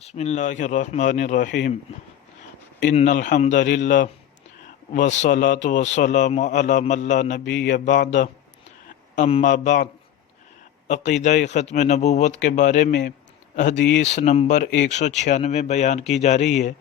بسم اللہ الرحمن الرحیم ان الحمد للہ والصلاة والسلام علی من لا نبی بعد اما بعد عقیدہ ختم نبوت کے بارے میں حدیث نمبر 196 بیان کی جا رہی ہے۔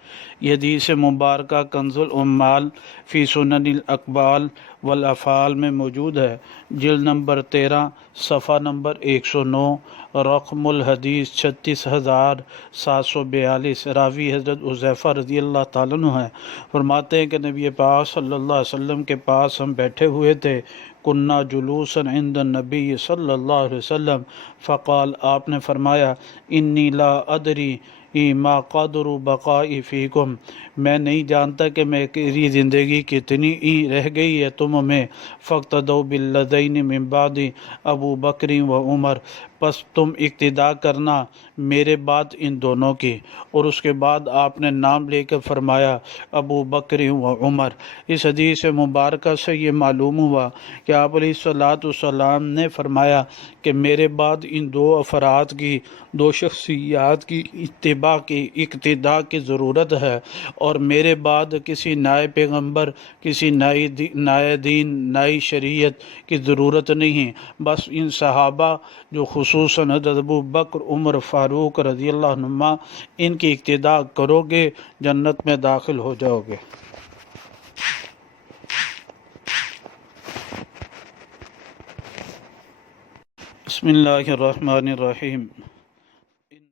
یہ حدیث مبارکہ کنز العمال فی سنن الاقوال والافعال میں موجود ہے، جلد نمبر 13 صفحہ نمبر 109، رقم الحدیث 36742۔ راوی حضرت حذیفہ رضی اللہ تعالیٰ عنہ ہیں، فرماتے ہیں کہ نبی پاک صلی اللہ علیہ وسلم کے پاس ہم بیٹھے ہوئے تھے، کنّا جلوسا عند النبی صلی اللہ علیہ وسلم فقال، آپ نے فرمایا، انی لا ادری ما قدر بقائی فیکم، میں نہیں جانتا کہ میری زندگی کتنی رہ گئی ہے تم میں، فاقتدوا بالذین من بعد ابو بکر و عمر، پس تم اقتدا کرنا میرے بعد ان دونوں کی۔ اور اس کے بعد آپ نے نام لے کر فرمایا ابو بکر و عمر۔ اس حدیث مبارکہ سے یہ معلوم ہوا کہ آپ علیہ السلام نے فرمایا کہ میرے بعد ان دو افراد کی، دو شخصیات کی اقتداء کی ضرورت ہے، اور میرے بعد کسی نئے پیغمبر، کسی نئے دین، نئی شریعت کی ضرورت نہیں۔ بس ان صحابہ جو خصوصاً حضرت ابو بکر، عمر فاروق رضی اللہ عنہما، ان کی اقتداء کرو گے جنت میں داخل ہو جاؤ گے۔ بسم اللہ الرحمن الرحیم